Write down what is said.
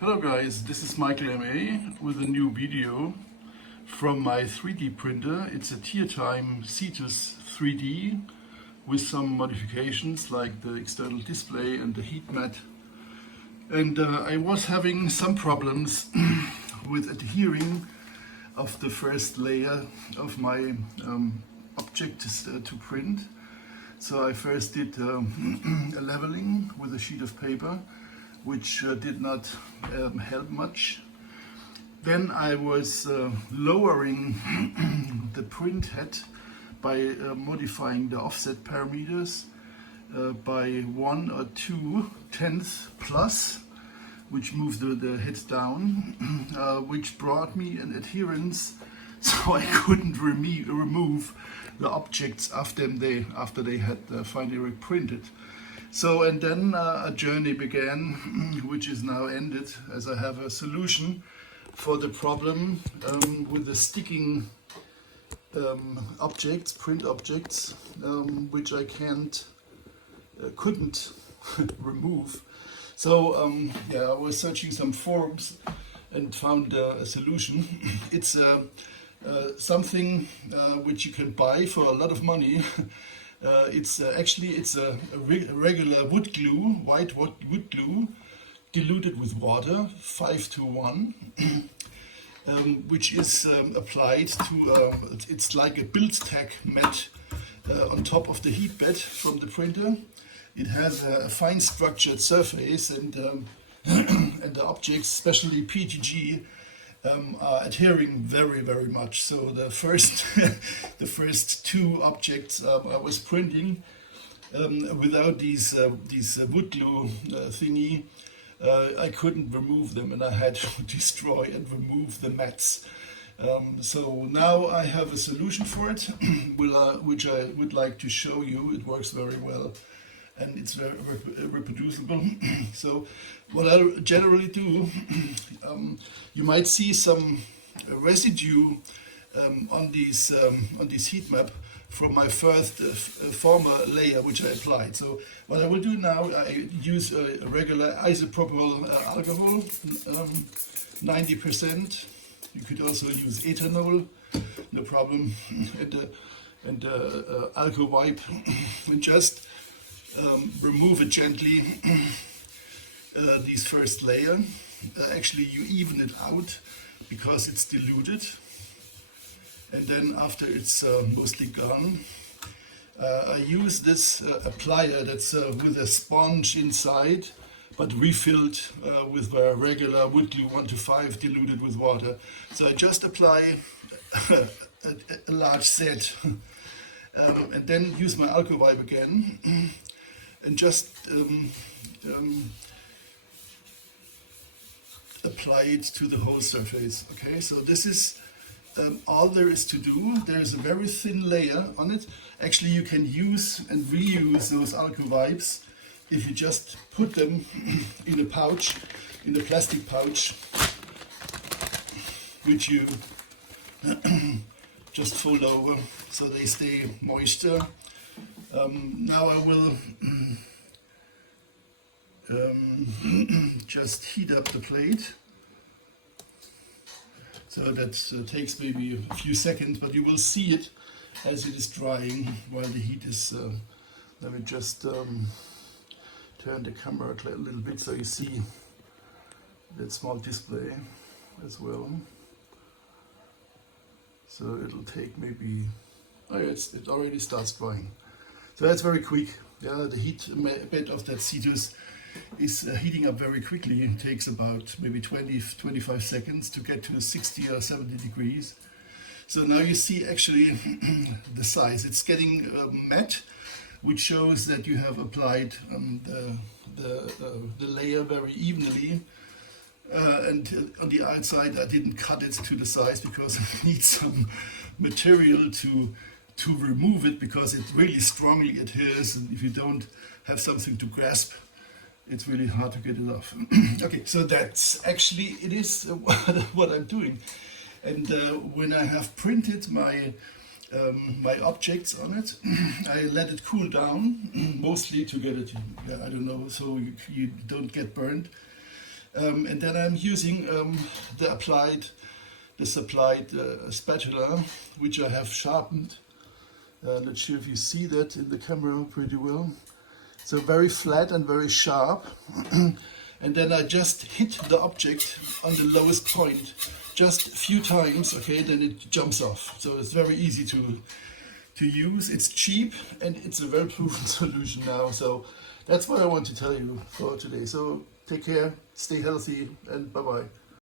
Hello guys, this is Michael MA with a new video from my 3D printer. It's a TierTime Cetus 3D with some modifications like the external display and the heat mat. And I was having some problems with adhering of the first layer of my objects to print. So I first did a leveling with a sheet of paper, which did not help much. Then I was lowering the print head by modifying the offset parameters by 1 or 2 tenths plus, which moved the head down, which brought me an adherence, so I couldn't remove the objects after they had finally printed. So, and then a journey began, which is now ended, as I have a solution for the problem with the sticking objects, print objects, which I couldn't remove. So yeah, I was searching some forums and found a solution. It's something which you can buy for a lot of money. It's a regular wood glue, white wood glue, diluted with water, 5:1, which is applied to, it's like a build tack mat on top of the heat bed from the printer. It has a fine structured surface, and and the objects, especially PGG, are adhering very much. So the first the first two objects I was printing without these wood glue thingy, I couldn't remove them, and I had to destroy and remove the mats. So now I have a solution for it, which I would like to show you. It works very well, and it's very reproducible. So what I generally do, you might see some residue on this heat map from my former layer which I applied. So what I will do now, I use a regular isopropyl alcohol, 90%. You could also use ethanol, no problem, and alcohol wipe, and just remove it gently, this first layer. Actually, you even it out because it's diluted, and then after it's mostly gone, I use this applier that's with a sponge inside, but refilled with a regular wood glue 1:5 diluted with water. So I just apply a large set, and then use my alcohol wipe again, and just apply it to the whole surface. Okay, so this is all there is to do. There is a very thin layer on it. Actually, you can use and reuse those alcohol wipes if you just put them in a pouch, in a plastic pouch, which you just fold over so they stay moisture. Now I will just heat up the plate. So that takes maybe a few seconds, but you will see it as it is drying while the heat is. Let me just turn the camera a little bit so you see that small display as well. So it'll take maybe, oh yeah, it already starts drying. So that's very quick. Yeah, the heat bed of that Cetus is heating up very quickly. It takes about maybe 20-25 seconds to get to 60 or 70 degrees. So now you see actually the size. It's getting matte, which shows that you have applied the layer very evenly. And on the outside I didn't cut it to the size because I need some material to remove it, because it really strongly adheres, and if you don't have something to grasp, it's really hard to get it off. Okay, so that's actually, it is what I'm doing. And when I have printed my objects on it, I let it cool down, mostly to get it, I don't know, so you don't get burned. And then I'm using this applied spatula, which I have sharpened. Not sure if you see that in the camera pretty well. So very flat and very sharp. And then I just hit the object on the lowest point, just a few times, okay, then it jumps off. So it's very easy to use. It's cheap and it's a very proven solution now. So that's what I want to tell you for today. So take care, stay healthy, and bye-bye.